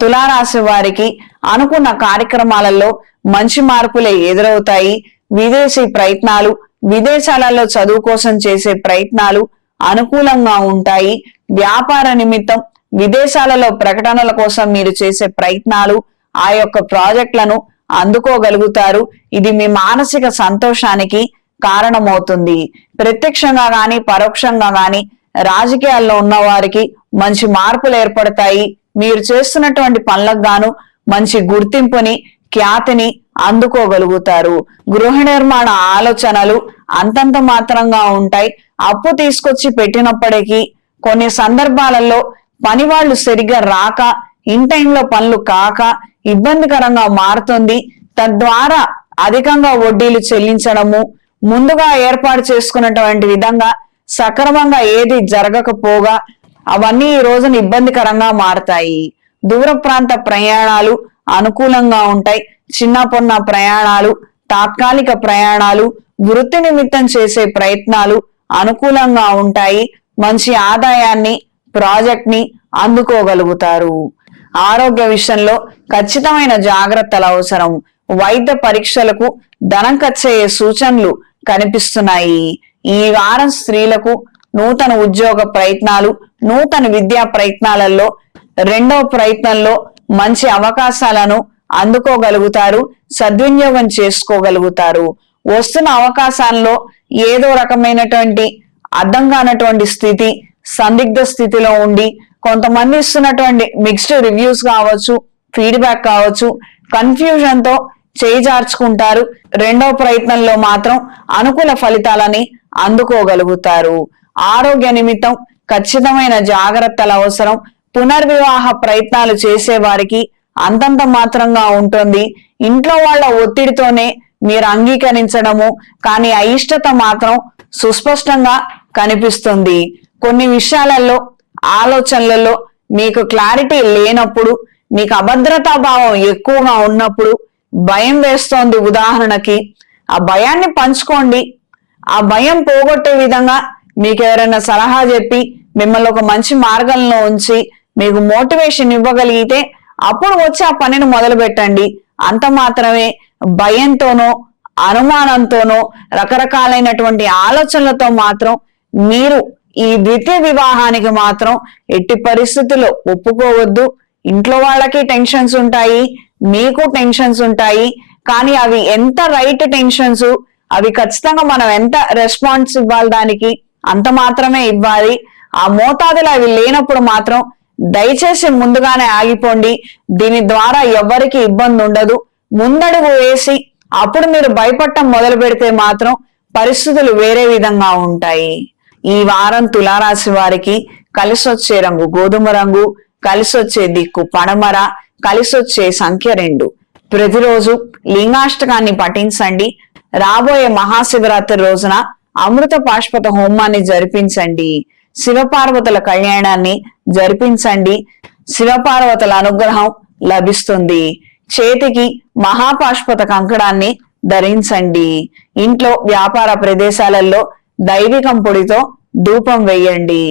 తులారాశి వారికి అనుకున్న కార్యక్రమాలలో మంచి మార్పులే ఎదురవుతాయి. విదేశీ ప్రయత్నాలు, విదేశాలలో చదువు కోసం చేసే ప్రయత్నాలు అనుకూలంగా ఉంటాయి. వ్యాపార నిమిత్తం విదేశాలలో ప్రకటనల కోసం మీరు చేసే ప్రయత్నాలు, ఆ యొక్క ప్రాజెక్టులను అందుకోగలుగుతారు. ఇది మీ మానసిక సంతోషానికి కారణమవుతుంది. ప్రత్యక్షంగా గాని పరోక్షంగా గాని రాజకీయాల్లో ఉన్న వారికి మంచి మార్పులు ఏర్పడతాయి. మీరు చేస్తున్నటువంటి పనులకు గాను మంచి గుర్తింపుని, ఖ్యాతిని అందుకోగలుగుతారు. గృహ నిర్మాణ ఆలోచనలు అంతంత మాత్రంగా ఉంటాయి. అప్పు తీసుకొచ్చి పెట్టినప్పటికీ కొన్ని సందర్భాలలో పని వాళ్ళు సరిగ్గా రాక, ఇన్ టైంలో పనులు కాక ఇబ్బందికరంగా మారుతుంది. తద్వారా అధికంగా వడ్డీలు చెల్లించడము, ముందుగా ఏర్పాటు చేసుకున్నటువంటి విధంగా సక్రమంగా ఏది జరగకపోగా అవన్నీ ఈ రోజున ఇబ్బందికరంగా మారతాయి. దూర ప్రాంత ప్రయాణాలు అనుకూలంగా ఉంటాయి. చిన్న పొన్న ప్రయాణాలు, తాత్కాలిక ప్రయాణాలు, వృత్తి నిమిత్తం చేసే ప్రయత్నాలు అనుకూలంగా ఉంటాయి. మంచి ఆదాయాన్ని, ప్రాజెక్ట్ ని అందుకోగలుగుతారు. ఆరోగ్య విషయంలో ఖచ్చితమైన జాగ్రత్తలు అవసరం. వైద్య పరీక్షలకు ధనం ఖర్చయ్యే సూచనలు కనిపిస్తున్నాయి. ఈ వారం స్త్రీలకు నూతన ఉద్యోగ ప్రయత్నాలు, నూతన విద్యా ప్రయత్నాలలో రెండవ ప్రయత్నంలో మంచి అవకాశాలను అందుకోగలుగుతారు, సద్వినియోగం చేసుకోగలుగుతారు. వస్తున్న అవకాశాల్లో ఏదో రకమైనటువంటి అర్థం కానటువంటి స్థితి, సందిగ్ధ స్థితిలో ఉండి కొంతమంది ఇస్తున్నటువంటి మిక్స్డ్ రివ్యూస్ కావచ్చు, ఫీడ్బ్యాక్ కావచ్చు, కన్ఫ్యూజన్ తో చేజార్చుకుంటారు. రెండవ ప్రయత్నంలో మాత్రం అనుకూల ఫలితాలని అందుకోగలుగుతారు. ఆరోగ్య నిమిత్తం ఖచ్చితమైన జాగ్రత్తలు అవసరం. పునర్వివాహ ప్రయత్నాలు చేసే వారికి అంతంత మాత్రంగా ఉంటుంది. ఇంట్లో వాళ్ళ ఒత్తిడితోనే మీరు అంగీకరించడము, కానీ అయిష్టత మాత్రం సుస్పష్టంగా కనిపిస్తుంది. కొన్ని విషయాలలో, ఆలోచనలలో మీకు క్లారిటీ లేనప్పుడు, మీకు అభద్రతా భావం ఎక్కువగా ఉన్నప్పుడు భయం వేస్తోంది. ఉదాహరణకి ఆ భయాన్ని పంచుకోండి. ఆ భయం పోగొట్టే విధంగా మీకు ఎవరైనా సలహా చెప్పి మిమ్మల్ని ఒక మంచి మార్గంలో ఉంచి మీకు మోటివేషన్ ఇవ్వగలిగితే అప్పుడు వచ్చి ఆ పనిని మొదలు పెట్టండి. అంత మాత్రమే. భయంతోనో, అనుమానంతోనో, రకరకాలైనటువంటి ఆలోచనలతో మాత్రం మీరు ఈ ద్వితీయ వివాహానికి మాత్రం ఎట్టి పరిస్థితుల్లో ఒప్పుకోవద్దు. ఇంట్లో వాళ్ళకి టెన్షన్స్ ఉంటాయి, మీకు టెన్షన్స్ ఉంటాయి. కానీ అవి ఎంత రైట్ టెన్షన్స్, అవి ఖచ్చితంగా మనం ఎంత రెస్పాన్స్ ఇవ్వాలి దానికి అంత మాత్రమే ఇవ్వాలి. ఆ మోతాదులో అవి లేనప్పుడు మాత్రం దయచేసి ముందుగానే ఆగిపోండి. దీని ద్వారా ఎవరికి ఇబ్బంది ఉండదు. ముందడుగు వేసి అప్పుడు మీరు భయపడటం మొదలు పెడితే మాత్రం పరిస్థితులు వేరే విధంగా ఉంటాయి. ఈ వారం తులారాశి వారికి కలిసొచ్చే రంగు గోధుమ రంగు, కలిసొచ్చే దిక్కు పడమర, కలిసొచ్చే సంఖ్య 2. ప్రతిరోజు లింగాష్టకాన్ని పఠించండి. రాబోయే మహాశివరాత్రి రోజున అమృత పాశుపత హోమాన్ని జరిపించండి. శివపార్వతుల కళ్యాణాన్ని జరిపించండి. శివపార్వతుల అనుగ్రహం లభిస్తుంది. చేతికి మహాపాశుపత కంకణాన్ని ధరించండి. ఇంట్లో వ్యాపార ప్రదేశాలలో దైవికం పొడితో ధూపం వేయండి.